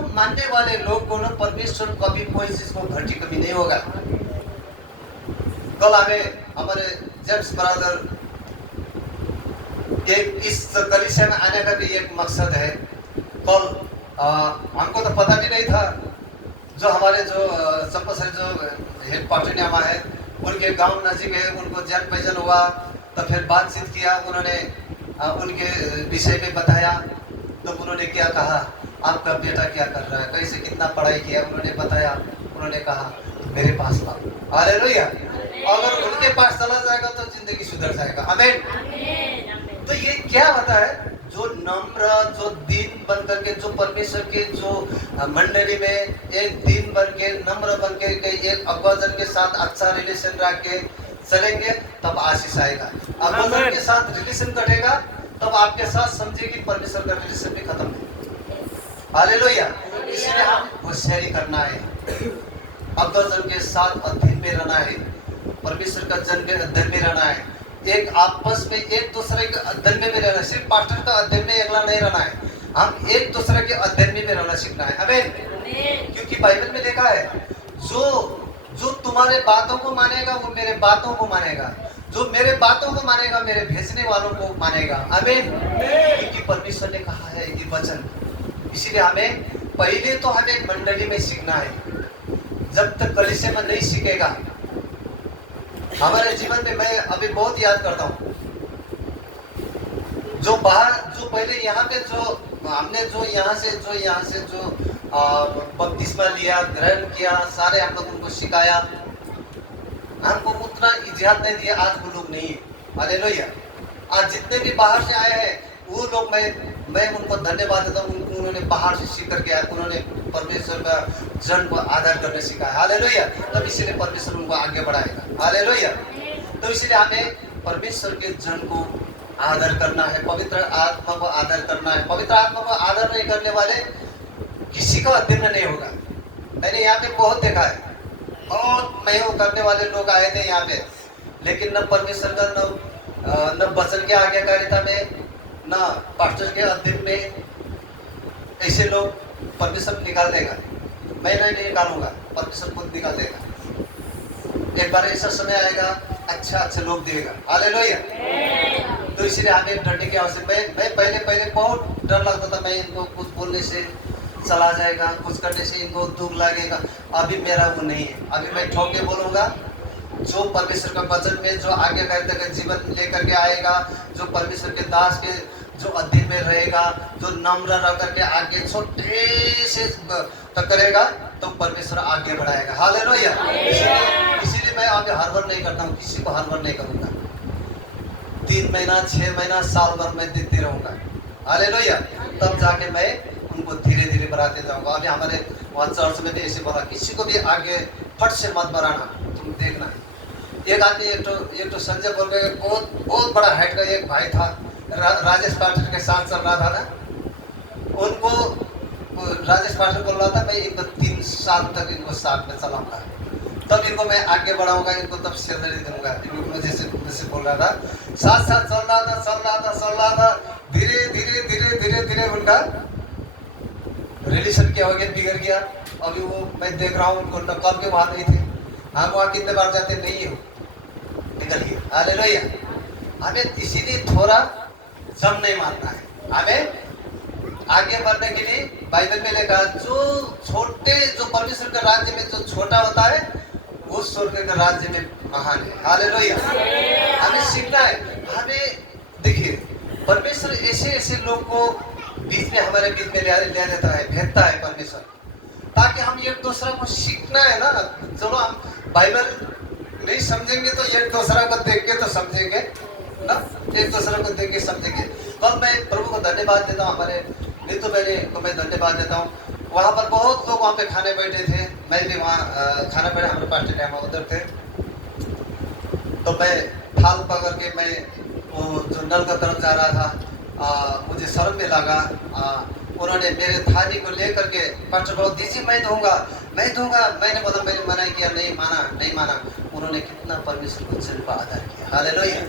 को मानने वाले लोग को ना परमेश्वर कभी कोई चीज को घटी कमी नहीं होगा। कल हमें हमारे जेम्स ब्रदर एक इस कलीसिया में आने का भी एक मकसद है। कल हमको तो पता भी नहीं था, जो हमारे जो चंपासरी जो हेड पार्टी है उनके गांव नजीक है, उनको जान पहचान हुआ तो फिर बातचीत किया, उन्होंने उनके विषय में बताया। तो उन्होंने क्या कहा, आपका बेटा क्या कर रहा है, कैसे कितना पढ़ाई किया, उन्होंने बताया। उन्होंने कहा मेरे पास लाओ। हालेलुया। अगर उनके पास चला जाएगा तो जिंदगी सुधर जाएगा। आमीन। तो ये क्या होता है, जो नम्र, जो दीन बन करके, जो परमेश्वर के जो मंडली में एक दीन बन के, नम्र बन के, एक अब्बाजन के साथ अच्छा रिलेशन रख के चलेंगे तब आशीष आएगा। अब्बाजन के साथ रिलेशन कटेगा तब आपके साथ समझे कि परमेश्वर का रिलेशन भी खत्म है। हालेलुया। इसलिए हम होशियारी करना है, अब्बाजन के साथ अध्ययन में रहना है, परमेश्वर का जन के अध्ययन में रहना है, एक आपस में एक दूसरे के अध्ययन में भी रहना। सिर्फ पास्टर का अध्ययन में अगला नहीं रहना है, हम एक दूसरे के अध्ययन में भी रहना सीखना है। आमीन। क्योंकि बाइबल में लिखा है, जो तुम्हारे बातों को मानेगा वो मेरे बातों को मानेगा, जो मेरे बातों को मानेगा मेरे भेजने वालों को मानेगा। आमीन। क्योंकि परमेश्वर ने कहा है ये वचन। इसीलिए हमें पहले तो हमें मंडली में सीखना है। जब तक कलीसिया में नहीं सीखेगा, हमारे जीवन में मैं अभी बहुत याद करता हूँ, जो बाहर, जो पहले यहाँ पे जो हमने जो यहाँ से जो बपतिस्मा लिया, ग्रहण किया, सारे हम लोग उनको सिखाया, हमको उतना इजाजत नहीं दिया। आज वो लोग नहीं है। हालेलुया। आज जितने भी बाहर से आए हैं वो लोग, मैं उनको धन्यवाद देता हूँ। उन्होंने बाहर से सीख करके आया, उन्होंने परमेश्वर का जन को आदर करने सिखाया। हालेलुया। तब इसीलिए परमेश्वर उनको आगे बढ़ाएगा। हालेलुया। तो इसलिए हमें परमेश्वर के जन को आदर करना है, पवित्र आत्मा को आदर करना है। पवित्र आत्मा को आदर नहीं करने वाले किसी का अध्ययन नहीं होगा। मैंने यहाँ पे बहुत देखा है, बहुत महंग करने वाले लोग आए थे यहाँ पे, लेकिन न परमेश्वर का न वचन के आज्ञाकारिता में, न पास्टर के अध्ययन में। ऐसे लोग परमेश्वर निकाल देगा। मैं नहीं निकालूंगा, परमेश्वर खुद निकाल देगा। एक बार ऐसा समय आएगा, अच्छा लोग देगा। हालेलुया। तो इसलिए हमें डरने की आवश्यकता। मैं पहले बहुत डर लगता था, मैं इनको कुछ बोलने से चला जाएगा, कुछ करने से इनको दुख लगेगा। अभी मेरा वो नहीं है। अभी मैं ठोक के बोलूंगा, जो परमेश्वर का वचन में जो आज्ञाकारिता का जीवन लेकर के आएगा, जो परमेश्वर के दास के जो अध्ययन में रहेगा, जो नम्र रह करके आगे छोटे से करेगा, तो परमेश्वर आगे बढ़ाएगा। हालेलुया। इसीलिए मैं अभी हड़बड़ नहीं करता हूँ, किसी को हड़बड़ नहीं करूंगा। 3 महीना 6 महीना साल भर मैं देते रहूंगा। हालेलुया। तब जाके मैं उनको धीरे धीरे बढ़ाते जाऊंगा। अभी हमारे वहाँ चर्च में भी ऐसे बोला, किसी को भी आगे फट से मत बढ़ाना, तुम देखना। एक आदमी एक तो संजय बोल गए, बहुत बड़ा हाइट का एक भाई था, राजेश पाठक के साथ चल रहा था ना। उनको राजेश पाठक बोल रहा था, मैं इनको 3 साल तक इनको साथ में चलाऊंगा, तब इनको मैं आगे बढ़ाऊंगा, इनको तब सैलरी दूंगा। मुझे बोल रहा था, साथ चल रहा था। धीरे उनका रिलेशन क्या हो गया, बिगड़ गया। अभी वो मैं देख रहा हूँ, उनको नकल के वहां नहीं थे। हम वहाँ कितने बार जाते, नहीं हो, निकल गए। हालेलुया। हमें इसीलिए थोड़ा जम नहीं मारना है। हमें आगे बढ़ने के लिए बाइबल में लिखा, जो परमेश्वर के राज्य में जो छोटा होता है वो स्वर्ग के राज्य में महान है। हालेलुया। हमें सीखना है। हमें देखिए, परमेश्वर ऐसे लोग को बीच में, हमारे बीच में ले देता है, भेजता है परमेश्वर, ताकि हम एक दूसरे को सीखना है ना। चलो हम बाइबल नहीं समझेंगे तो एक दूसरे को देख के तो समझेंगे ना, एक दूसरे को देख के समझेंगे। कल मैं प्रभु को धन्यवाद देता हूँ, हमारे नीतू बहनी को मैं धन्यवाद देता हूँ। वहाँ पर बहुत लोग वहाँ पे खाने बैठे थे, मैं भी वहाँ खाना बैठा, हमारे पार्टी टाइम उधर थे। तो मैं थाल पकड़ के मैं वो जो नल का तरफ जा रहा था, मुझे शर्म में लगा। उन्होंने मेरे थाली को लेकर के पास्टर को दीजिए, मैं दूंगा। मैंने बोला, मैंने मना किया, नहीं माना। उन्होंने कितना परमेश्वर को वचन का आदर किया। हालेलुया।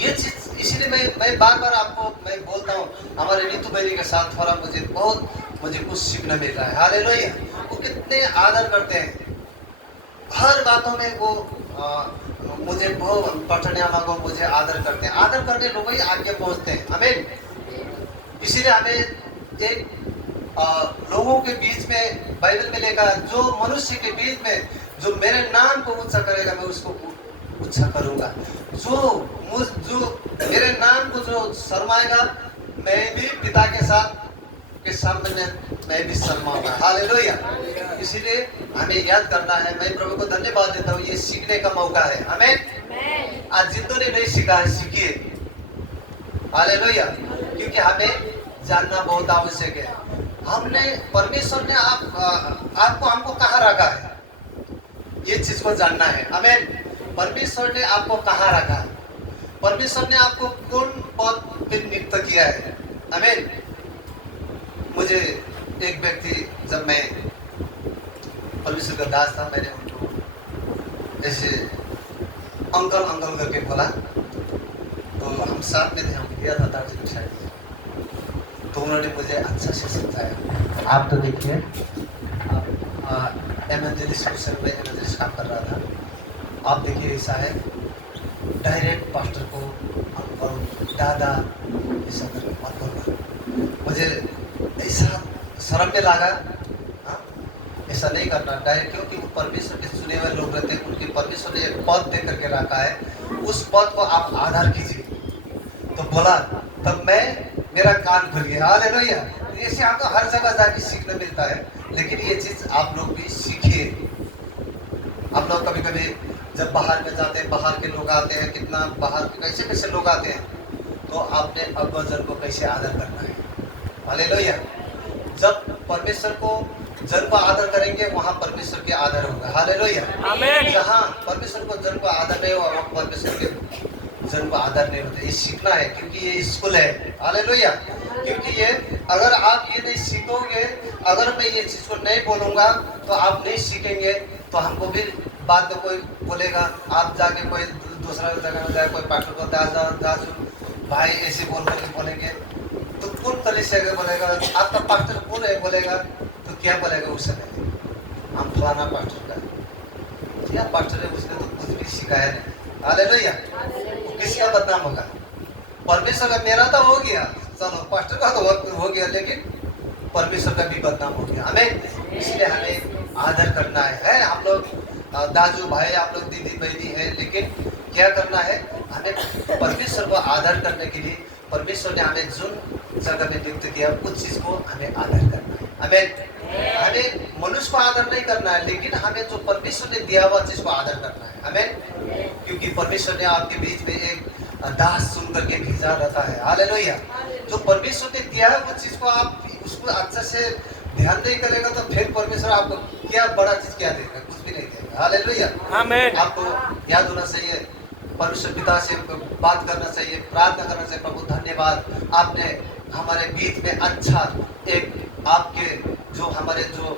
ये चीज इसीलिए मैं बार बार आपको मैं बोलता हूँ, हमारे नीतू बहनी के साथ थोड़ा मुझे बहुत मुझे कुछ सीखना मिल रहा है। हालेलुया। वो कितने आदर करते हैं, हर बातों में वो मुझे वो पठनियामा को मुझे आदर करते हैं। आदर करने लोग ही आगे पहुंचते हैं। आमीन। इसीलिए हमें एक लोगों के बीच में बाइबल में लिखा है, जो मनुष्य के बीच में जो मेरे नाम को ऊंचा करेगा मैं उसको ऊंचा करूंगा, जो मेरे नाम को जो शर्माएगा मैं भी पिता के साथ के सामने मैं भी शर्माऊंगा। हालेलुया। इसीलिए हमें याद करना है। मैं प्रभु को धन्यवाद देता हूँ, ये सीखने का मौका है। हमें आज जितनों ने नहीं सीखा है सीखिए। हालेलुया। क्योंकि हमें जानना बहुत आवश्यक है। हमने परमेश्वर ने आपको हमको कहाँ रखा है, ये चीज को जानना है। आमीन। परमेश्वर ने आपको कहाँ रखा है, परमेश्वर ने आपको कौन पद पे नियुक्त किया है। आमीन। मुझे एक व्यक्ति, जब मैं परमेश्वर का दास था, मैंने उनको ऐसे अंकल अंकल करके बोला, तो हम साथ में थे, हम दिया था दार्जिलिंग शायद, तो उन्होंने मुझे अच्छा से समझाया। आप तो देखिए, एवेंजलिस्ट में एवेंजलिस्ट काम कर रहा था। आप देखिए ऐसा है, डायरेक्ट पास्टर को अंकल दादा ऐसा करके मत बोलना। मुझे ऐसा शर्म में लगा, ऐसा नहीं करना डायरेक्ट, क्योंकि वो परमेश्वर के चुने हुए लोग रहते हैं, उनके परमेश्वर ने एक पद दे करके रखा है, उस पद को आप आधार कीजिए। तो बोला, तब मैं मेरा कान खुल गया। हालेलुया। ऐसे आपको हर जगह जाके सीखने मिलता है, लेकिन ये चीज आप लोग भी सीखिए। आप लोग कभी कभी जब बाहर में जाते हैं, बाहर के लोग आते हैं, कितना बाहर के कैसे कैसे लोग आते हैं, तो आपने अब्बा-जन को कैसे आदर करना है। हालेलुया। जब परमेश्वर को जन को आदर करेंगे, वहाँ परमेश्वर के आदर होगा। हालेलुया। आमीन। जहाँ परमेश्वर को जन को आदर नहीं होगा, वहाँ परमेश्वर के जन को आदर नहीं होता। ये सीखना है, क्योंकि ये स्कूल है। हालेलुया। क्योंकि ये अगर आप ये नहीं सीखोगे, अगर मैं ये चीज को नहीं बोलूंगा तो आप नहीं सीखेंगे, तो हमको भी बाद में कोई बोलेगा, आप जाके कोई दूसरा जगह में जाए, कोई पास्टर को दाजू भाई ऐसे बोलेंगे, तो कौन कलीसिया के बोलेगा, आपका पास्टर कौन है बोलेगा, तो क्या बोलेगा उस समय, हम फलाना पास्टर का क्या पास्टर है, उसने तो कुछ भी सिखाया नहीं। हालेलुया। किसका बदनाम होगा? परमेश्वर का। मेरा तो हो गया, चलो पास्टर का तो हो गया, लेकिन परमेश्वर का भी बदनाम हो गया। हमें इसलिए हमें आदर करना है। हम लोग दाजू भाई, आप लोग दीदी बहनी है, लेकिन क्या करना है, हमें परमेश्वर को आदर करने के लिए परमेश्वर ने हमें जिन जगह में नियुक्त किया, उस चीज को हमें आदर करना है। हमें मनुष्य को आदर नहीं करना है, लेकिन हमें जो परमेश्वर ने दिया हुआ चीज को आदर करना है। हमें, क्योंकि परमेश्वर ने आपके बीच में एक दास चुन करके भेजा रहता है। हालेलुया। जो परमेश्वर ने दिया है वो चीज को आप उसको अच्छे से ध्यान नहीं करेगा, तो फिर परमेश्वर आपको क्या बड़ा चीज क्या देगा, कुछ भी नहीं देगा। हालेलुया। आमीन। आपको याद होना चाहिए, परमेश्वर पिता से बात करना चाहिए, प्रार्थना करना चाहिए, प्रभु धन्यवाद, आपने हमारे बीच में अच्छा एक आपके जो हमारे जो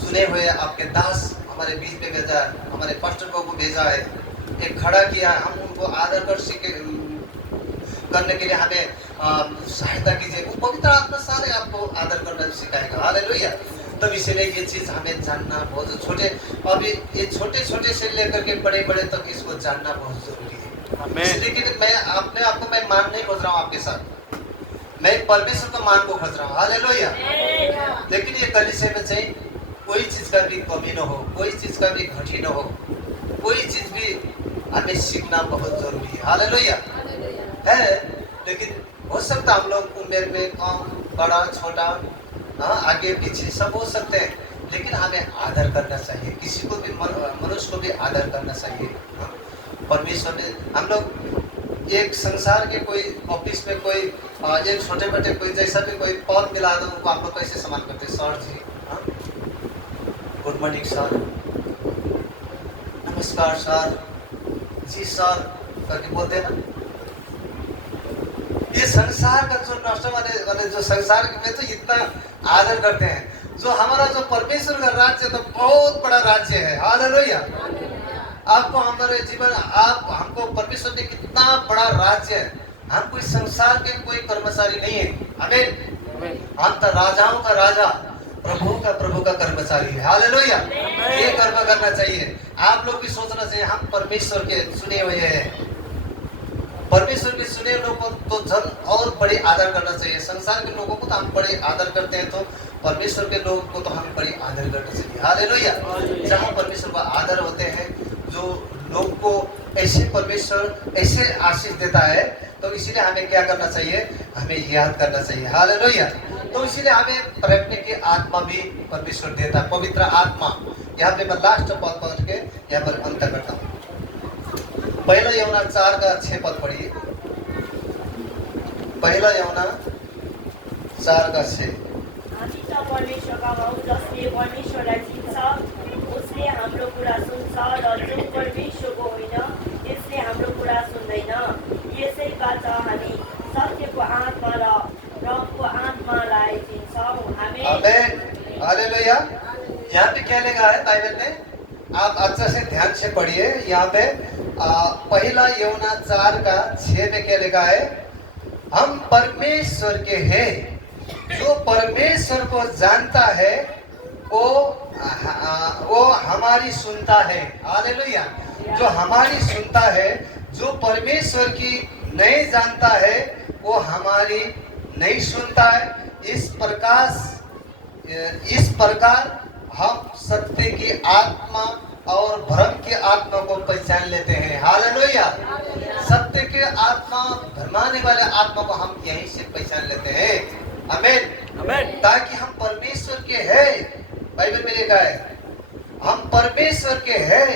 चुने हुए आपके दास हमारे बीच में भेजा है, हमारे पास्टर को भेजा है, एक खड़ा किया है, हम उनको आदर कर सीखे करने के लिए हमें सहायता कीजिए। वो पवित्र आत्मा सारे आपको आदर करना सिखाएगा। हालेलुया। तब इसलिए ये चीज हमें जानना बहुत छोटे, अभी ये छोटे छोटे से लेकर के बड़े बड़े तक इसको जानना बहुत जरूरी है। इसलिए कि मैं अपने आपको मैं मान नहीं खोज रहा हूँ आपके साथ, मैं परमेश्वर का मान को खोज रहा हूँ। हालेलुया। लेकिन ये कलीसिया में चाहिए कोई चीज का भी कमी न हो, कोई चीज का भी घटी न हो, कोई चीज भी हमें सीखना बहुत जरूरी है। हालेलुया है। लेकिन हो सकता हम लोग उम्र में कम बड़ा छोटा, आगे पीछे सब हो सकते हैं, लेकिन हमें आदर करना चाहिए, किसी को भी मनुष्य को भी आदर करना चाहिए। परमेश्वर ने हम लोग एक संसार के कोई ऑफिस में कोई एक छोटे बटे कोई जैसा भी कोई पद मिला दो, उनको आप लोग कैसे सम्मान करते हैं? सर जी, गुड मॉर्निंग सर, नमस्कार सर, जी सर करके बोलते हैं ना। ये संसार का जो नष्ट वाले जो संसार में तो इतना आदर करते हैं, जो हमारा जो परमेश्वर का राज्य तो बहुत बड़ा राज्य है। हालेलुया। आपको हमारे जीवन, आप हमको परमेश्वर ने कितना बड़ा राज्य है, हम कोई संसार के कोई कर्मचारी नहीं है। हमें हम तो राजाओं का राजा, प्रभु का कर्मचारी है। हालेलुया। ये कर्म करना चाहिए। आप लोग भी सोचना चाहिए हम परमेश्वर के सुने हुए हैं। परमेश्वर के सुने लोगों को तो जन और बड़े आदर करना चाहिए। संसार के लोगों को तो हम बड़े आदर करते हैं, तो परमेश्वर के लोगों को तो हम बड़े आदर करना चाहिए। हालेलुया। जहाँ परमेश्वर का आदर होते हैं, जो लोग को ऐसे परमेश्वर ऐसे आशीष देता है, तो इसीलिए हमें क्या करना चाहिए, हमें याद करना चाहिए। हालेलुया। तो इसीलिए हमें परखने की आत्मा भी परमेश्वर देता है, पवित्र आत्मा। यहाँ पे मैं लास्ट पद पढ़ के यहाँ पर अंत करता हूँ। पहला यूहन्ना 4 का 6 पद पढ़िए। पहला यूहन्ना 4 का 6। हामी त परमेश्वरका हौ, जसले परमेश्वरलाई चिन्छ उसले हाम्रो कुरा सुन्छ, र जो परमेश्वरको होइन त्यसले हाम्रो कुरा सुन्दैन। यसैबाट हामी सत्यको आत्मा र रबको आत्मालाई चिन्छौँ। आमेन। हालेलुया। यहाँ पे क्या लिखा है बाइबल में, आप अच्छा से ध्यान से पढ़िए। यहाँ पे पहला यूहन्ना 4 का 6 में क्या लिखा है, हम परमेश्वर के हैं, जो परमेश्वर को जानता है वो हमारी सुनता है। हालेलुया। जो हमारी सुनता है, जो परमेश्वर की नहीं जानता है वो हमारी नहीं सुनता है। इस प्रकार हम सत्य की आत्मा और भ्रम की आत्मा को पहचान लेते हैं। हालेलुया। सत्य के आत्मा, भरमाने वाले आत्मा को हम यहीं से पहचान लेते हैं। आमीन। आमीन। ताकि हम परमेश्वर के हैं। बाइबल में लिखा है हम परमेश्वर के हैं,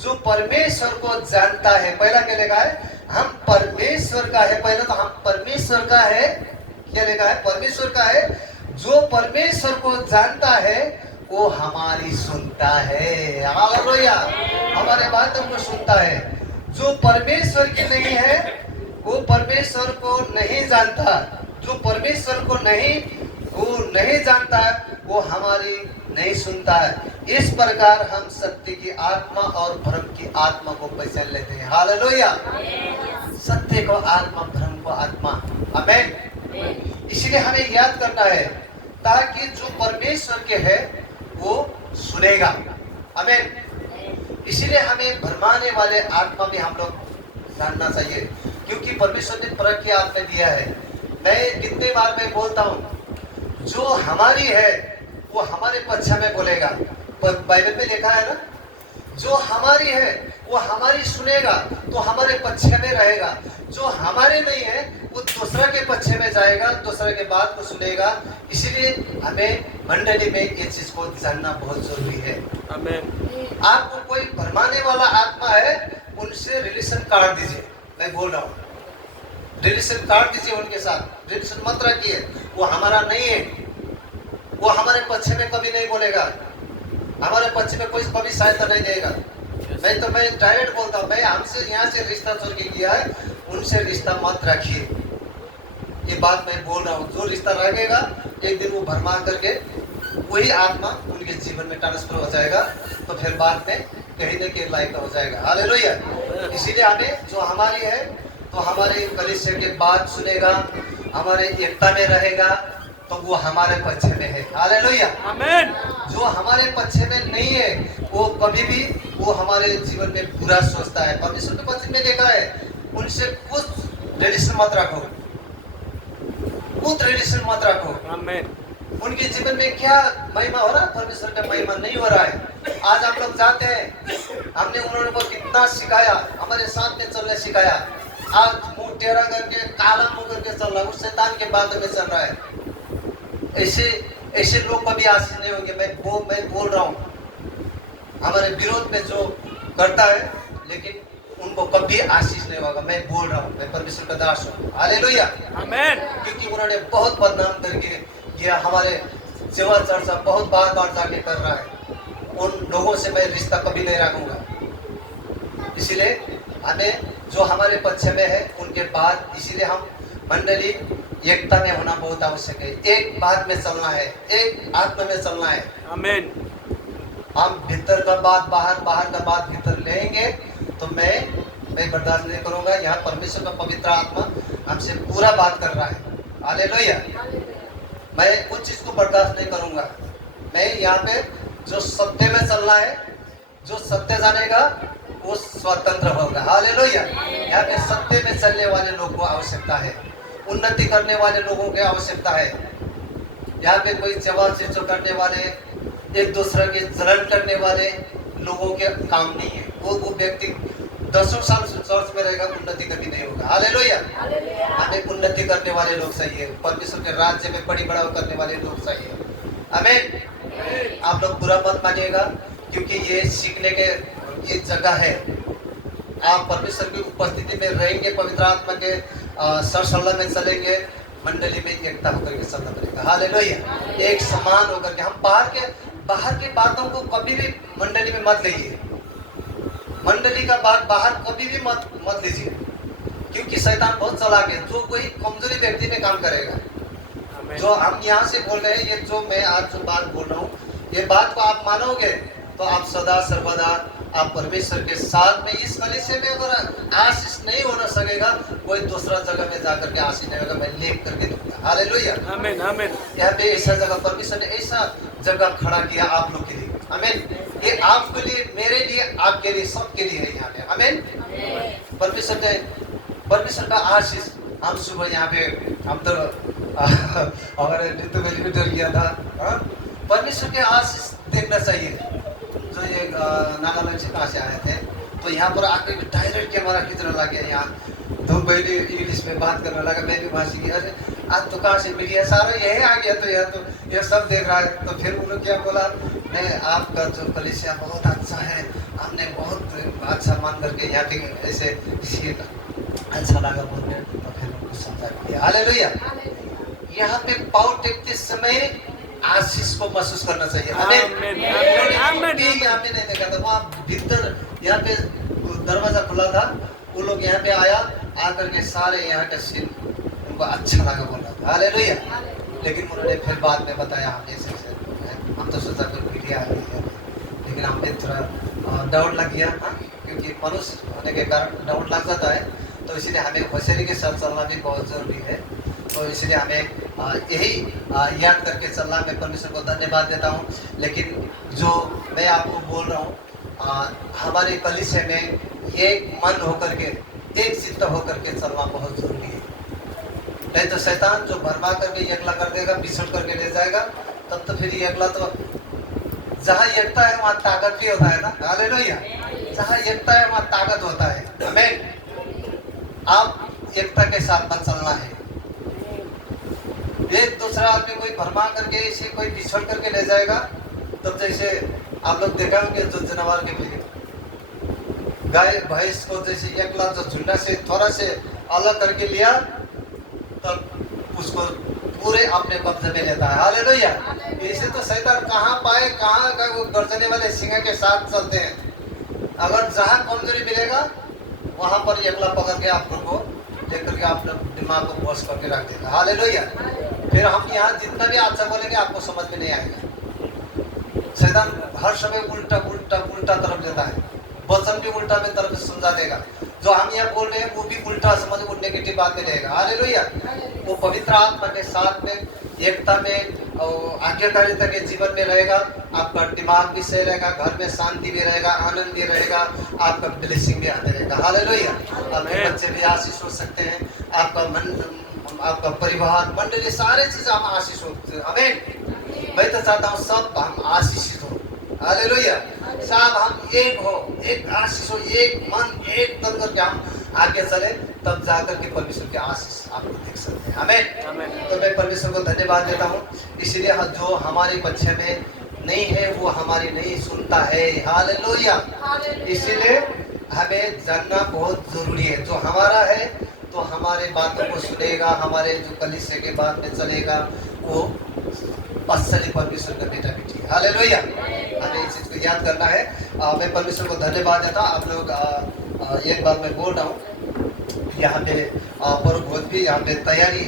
जो परमेश्वर को जानता है। पहला क्या लिखा है, हम परमेश्वर का है। पहले तो हम परमेश्वर का है, क्या लिखा है, परमेश्वर का है। जो परमेश्वर को जानता है वो हमारी सुनता है। हालेलुया। हमारे बातों को सुनता है। जो परमेश्वर की नहीं है वो परमेश्वर को नहीं जानता। जो परमेश्वर को नहीं जानता है वो हमारी नहीं सुनता है। इस प्रकार हम सत्य की आत्मा और भ्रम की आत्मा को पहचान लेते हैं। हालेलुया। सत्य को आत्मा, भ्रम को आत्मा। आमीन। इसलिए हमें याद करना है, ताकि जो परमेश्वर के है वो सुनेगा। आमीन। इसलिए हमें भरमाने वाले आत्मा भी हम लोग जानना चाहिए, क्योंकि परमेश्वर ने परख की आत्मा दिया है। मैं कितने बार मैं बोलता हूँ, जो हमारी है वो हमारे पक्ष में बोलेगा। बाइबल में लिखा है ना, जो हमारी है वो हमारी सुनेगा तो हमारे पक्ष में रहेगा। जो हमारे नहीं है वो दूसरा के पक्ष में जाएगा, दूसरे के बात को सुनेगा। इसलिए हमें मंडली में ये चीज को जानना बहुत जरूरी है। आमीन। आपको कोई भरमाने वाला आत्मा है, उनसे रिलेशन काट दीजिए। मैं बोल रहा हूँ, रिलेशन काट दीजिए उनके साथ। रिलेशन मत रखिए, वो हमारा नहीं है। वो हमारे पक्ष में कभी नहीं बोलेगा, हमारे पक्ष में कोई कभी सहायता नहीं देगा। मैं डायरेक्ट बोलता हूँ, मैं हमसे यहाँ से रिश्ता तोड़ के किया है, उनसे रिश्ता मत रखिए। ये बात मैं बोल रहा हूँ। जो रिश्ता रखेगा एक दिन वो भरमा करके वही आत्मा उनके जीवन में ट्रांसफर हो जाएगा, तो फिर बाद में कहीं न कहीं लायक हो जाएगा। हालेलुया। इसीलिए हमें जो हमारी है तो हमारे कलीसिया की बात सुनेगा, हमारे एकता में रहेगा, तो वो हमारे पक्ष में है। हालेलुया। आमीन। जो हमारे पक्ष में नहीं है वो कभी भी वो हमारे जीवन में बुरा सोचता है। परमेश्वर के पक्ष में देखा है, उनसे कुछ रिलेशन मत रखो, कुछ रिलेशन मत रखो। आमीन। उनके जीवन में क्या महिमा हो रहा है, परमेश्वर का महिमा नहीं हो रहा है। आज हम लोग जाते हैं, हमने उन्होंने को कितना सिखाया, हमारे साथ में चलने सिखाया। आज मुंह टेढ़ा करके, काला मुंह करके चल रहा है, उस शैतान के बातों में चल रहा है। ऐसे लोग कभी आशीष नहीं होंगे। मैं बोल रहा हूँ, हमारे विरोध में जो करता है लेकिन उनको कभी आशीष नहीं होगा। मैं बोल रहा हूँ, मैं परमेश्वर का दास हूँ। हालेलुया। आमीन। क्योंकि उन्होंने बहुत बदनाम करके ये हमारे सेवा चर्चा बहुत बार जाके कर रहा है। उन लोगों से मैं रिश्ता कभी नहीं रखूंगा। इसीलिए हमें जो हमारे पक्ष में है उनके बाद, इसीलिए हम मंडली एकता में होना बहुत आवश्यक है। एक बात में चलना है, एक आत्मा में चलना है। आमीन। हम भीतर का बात बाहर, बाहर का बात भीतर लेंगे तो मैं बर्दाश्त नहीं करूंगा। यहाँ परमेश्वर का पवित्र आत्मा हमसे पूरा बात कर रहा है। हालेलुया। मैं कुछ चीज को बर्दाश्त नहीं करूंगा। मैं यहाँ पे जो सत्य में चलना है, जो सत्य जानेगा वो स्वतंत्र होगा। हालेलुया। यहाँ पे सत्य में चलने वाले लोगों को आवश्यकता है, उन्नति करने वाले लोगों की आवश्यकता है। यहाँ पे कोई जवाब से जो करने वाले, एक दूसरे के जलन करने वाले लोगों के काम नहीं है। वो व्यक्ति 10 साल चर्च में रहेगा, उन्नति कभी नहीं होगा। हालेलुया। हमें उन्नति करने वाले लोग चाहिए, परमेश्वर के राज्य में बड़ी बड़ा करने वाले लोग चाहिए। आमीन। आप लोग बुरा मत मानिएगा, क्योंकि ये सीखने के ये जगह है। आप परमेश्वर की उपस्थिति में रहेंगे, पवित्र आत्मा के सरसल्ला में चलेंगे, मंडली में एकता होकर के चलना पड़ेगा। हालेलुया। एक समान होकर के। हम बाहर के बातों को कभी भी मंडली में मत लीजिए। मंडली का बात बाहर कभी भी मत लीजिए, क्योंकि शैतान बहुत चालाक है। जो कोई कमजोरी व्यक्ति में काम करेगा, जो हम यहाँ से बोल रहे हैं, ये जो मैं आज जो बात बोल रहा हूँ, ये बात को आप मानोगे तो आप सदा सर्वदा आप परमेश्वर के साथ में इस कलीसिया में अगर आशीष नहीं होना सकेगा, कोई दूसरा जगह में जाकर के आशीष नहीं होगा। मैं लेख करके दूंगा। हालेलुया। आमीन आमीन। यहाँ पे ऐसा जगह परमेश्वर ने ऐसा जगह खड़ा किया आप लोग के लिए। आमीन। ये आपके लिए, मेरे लिए, आपके लिए, सबके लिए है यहाँ पे। आमीन। परमेश्वर का आशीष। हम सुबह यहाँ पे हम तो हमारे ऋतु में भी डर गया था। परमेश्वर के आशीष देखना चाहिए। जो ये नागालैंड से कहाँ से आए थे, तो यहाँ पर आकर डायरेक्ट कैमरा खींचने लगे। यहाँ 2 महीने इंग्लिश में बात करने लगा। मैं भी वहाँ से गया, अरे आज तो कहाँ से मिली है, सारा यही आ गया। तो यह सब देख रहा है। तो फिर उन्होंने क्या बोला, नहीं आपका जो कलीसिया बहुत अच्छा है, हमने बहुत अच्छा मान करके यहाँ पे ऐसे अच्छा लगा बोल के, तो फिर उनको समझा दिया। हालेलुया। यहाँ पे पाँव टेकते समय आशीष को महसूस करना चाहिए। हमें यहाँ पे नहीं देखा था, वहाँ भीतर यहाँ पे दरवाजा खुला था, वो लोग यहाँ पे आया, आकर के सारे यहाँ का सीन उनको अच्छा लगा बोल रहा था। हालेलुया। लेकिन उन्होंने फिर बाद में बताया, हम ऐसे हम तो सोचा कोई मीडिया आ गई है, लेकिन हमें थोड़ा डाउट लग गया, क्योंकि मनुष्य होने के कारण डाउट लग जाता है। तो इसीलिए हमें होशियारी के साथ चलना भी बहुत जरूरी है। तो इसलिए हमें यही याद करके चलना। मैं परमेश्वर को धन्यवाद देता हूँ। लेकिन जो मैं आपको बोल रहा हूँ, हमारे कलीसिया में एक मन होकर के, एक चित्त होकर के चलना बहुत जरूरी है। नहीं तो शैतान जो भरमा करके एकला कर देगा, बिछड़ करके ले जाएगा, तब तो फिर एकला तो जहाँ एकता है वहाँ ताकत भी होता है ना। हालेलुया। जहाँ एकता है वहाँ ताकत होता है। हमें आप एकता के साथ में चलना है। एक दूसरा आदमी कोई भरमा करके इसे कोई बिछड़ करके ले जाएगा, तब जैसे आप लोग देखा होंगे जो जानवर के लिए गाय भैंस को जैसे एकला जो झुंडा से थोड़ा से अलग करके लिया, तब उसको पूरे अपने कब्जे में लेता है। हालेलुया। इसे तो शैतान कहाँ पाए, कहाँ का वो गर्जने वाले सिंह के साथ चलते हैं। अगर जहाँ कमजोरी मिलेगा वहां पर एकला पकड़ के आप लोग को लेकर के अपने दिमाग को वॉश करके रख देगा। हालेलुया। फिर हम यहाँ जितना भी अच्छा बोलेंगे आपको समझ में नहीं आएगा। शैतान हर समय उल्टा उल्टा उल्टा तरफ लेता है, वचन भी उल्टा में तरफ से समझा देगा। जो हम यहाँ बोल रहे हैं वो भी उल्टा समझ, वो नेगेटिव बात में रहेगा। हालेलुया। वो पवित्र आत्मा के साथ में, एकता में और आज्ञाकारिता के जीवन में रहेगा। आपका दिमाग भी सही रहेगा, घर में शांति भी रहेगा, आनंद भी रहेगा, आपका ब्लेसिंग भी आते रहेगा। हालेलुया। आपके बच्चे भी आशीष हो सकते हैं, आपका मन, आपका परिवार, मंडली, सारे चीज हम आशीष होते हैं। आमीन। मैं तो चाहता हूँ सब हम आशीषित हो। हालेलुया। सब हम एक हो, एक आशीष हो, एक मन, एक तन करके हम आगे चले, तब जाकर के परमेश्वर के आशीष आप देख सकते हैं। आमीन। तो मैं परमेश्वर को धन्यवाद देता हूँ। इसलिए जो हमारे बच्चे में नहीं है वो हमारी नहीं सुनता है। हालेलुया। इसीलिए हमें जानना बहुत जरूरी है। जो हमारा है तो हमारे बातों को सुनेगा, हमारे जो कलीसिया के बात में चलेगा, वो असली परमेश्वर का बेटा बेटी। हालेलुया। हमें इस चीज को याद करना है। मैं परमेश्वर को धन्यवाद देता हूँ। आप लोग एक बात मैं बोल रहा हूँ, यहाँ पे पर्व भोज भी यहाँ पे तैयारी